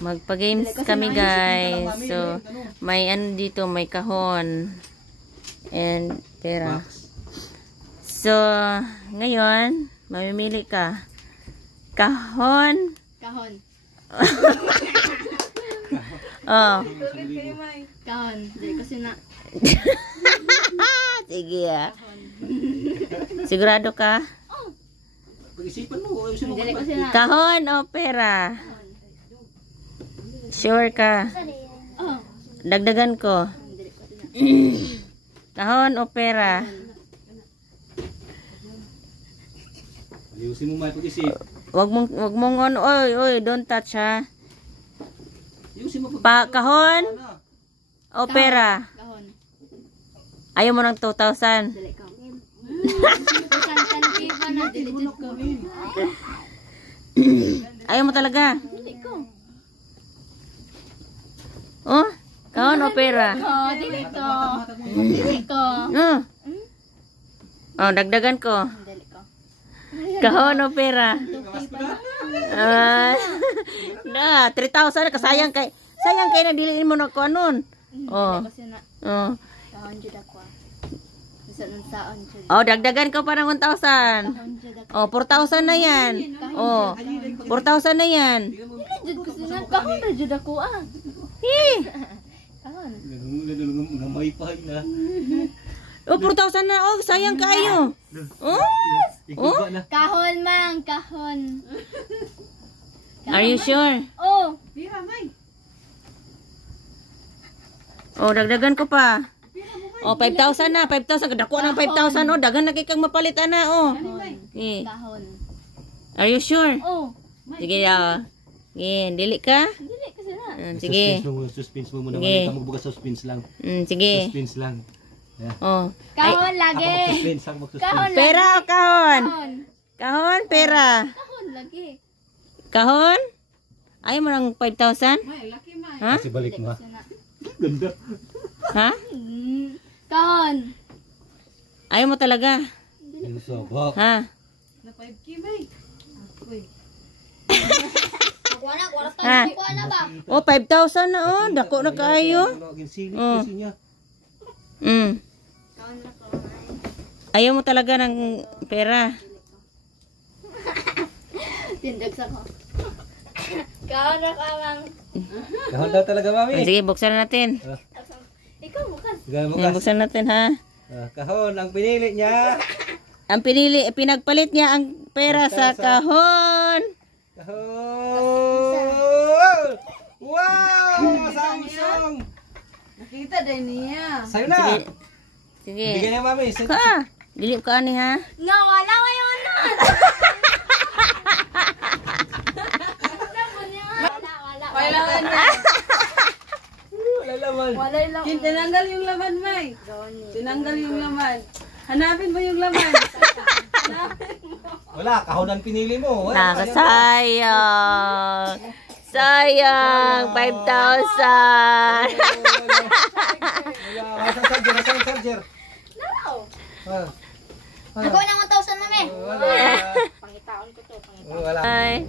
Magpa-games kami guys. So, may ano dito, may kahon. And pera. So, ngayon, mamimili ka. Kahon. Kahon. Oh. Kahon. Dili kasi na. Sige ah. Sigurado ka? Pag-isipan mo. Dili kasi na. Kahon o pera? Sure ka? Oh. Dagdagan ko. Dili kasi na. Kahon o pera? Ayusin mo may pag-isip. Wag mong on, oy, don't touch ha. Ayusin mo Kahon o pera? Kahon. Ayaw mo ng 2,000. Dili ka. Kan pipa na dili ko. Ayaw mo talaga? Dili ko. Oh, kahon o pera? Oh, dili ko. Dili ko. Oh, dagdagan ko. Dili ko. Kahon o pera? Na, 3,000 kasayang kay. Sayang kay nagdiliin mo na ko anon. Oh. Kasi na. Oh. Kahon jud ako. Bisa nun saon jud. Oh, dagdagan ko pa ng 1,000. Kahon jud ako. Oh, 4,000 na yan. Oh, 4,000 na yan. Dili jud kasi na kahon ra jud ako ah. Eh. Kahon. Gamay pa na. Oh, 4,000 na. Oh, sayang kayo. Oh. Iguba na. Kahon mang, kahon. Are you sure? Oh. Oh, dagdagan ko pa. Oh, 5,000 na. 5,000. Dako ng 5,000. Oh, dagan na kay kang mapalitan na. Oh. Okay. Kahon. Are you sure? Oh. Sige daw. Sige, dili ka? Dili kasi na. Sige. Suspense mo muna. Sige. Mamaya ka magbukas suspense lang. Sige. Suspense lang. Yeah. Oh. Kahon lagi. Suspense lang Kahon mag-suspense. lagi. Pera o kahon? Kahon. Kahon, pera. Kahon lagi. Kahon? Ayaw mo ng 5,000? Ha? Kasi balik mo ha. Kasi na. Ganda. Ha? Kahon. Ayaw mo talaga? Yung sobok. Ha? Na 5K bay. Uy. Ha? Oh, 5,000 na oh. Dako na kayo. Oh. Mm. Ayaw mo talaga ng pera. Tindag sa ko. Kahon na kamang. Kahon daw talaga mami. Sige, buksan natin. Ikaw bukas. Sige, Ayan, bukas. buksan natin ha. Kahon ang pinili niya. Ang pinagpalit niya ang pera sa kahon. Kahon! Wow! Samsung! Nakita din niya. Sa'yo na! Sige. Sige. Bigyan niya mami. Ka. Dilip ka ni ha. Nga wala ngayon na. Wala laman. Wala lang. Tinanggal yung laman, May. Tinanggal yung laman. Hanapin mo yung laman. Wala, kahon ang pinili mo. Nakasayang. Sayang. 5,000. Wala, charger, nasaan charger? No. Ako na 1,000 mami. Pangitaon ko to. Wala. Ay,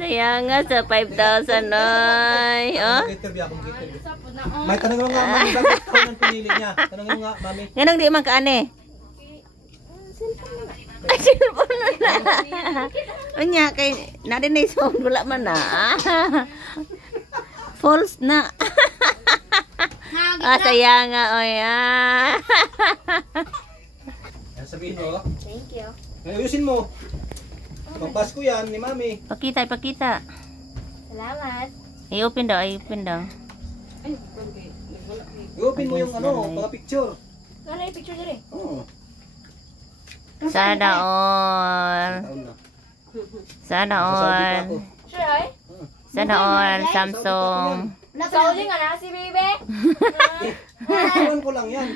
sayang nga sa 5,000 ay. Oh. May tanong mo nga, mami, bakit kahon ang pinili niya? Tanong mo nga, mami. Ganang di man kaane. Ay, cellphone na na. Unya, kay narin na isong wala man na. False na. Ah, sayang nga, oy. Sabihin mo, Thank you. ayusin mo. Pampasko yan ni mami. Pakita, ipakita. Salamat. I-open daw, i-open daw. I-open mo yung ano, mga picture. Ano yung picture dito? Oo. Sana all. Taon na. Sana Sasabi pa all. ako. Sure ay? Sana all. Samsung. Nasa uli nga na si Bebe. Iwan ko lang yan.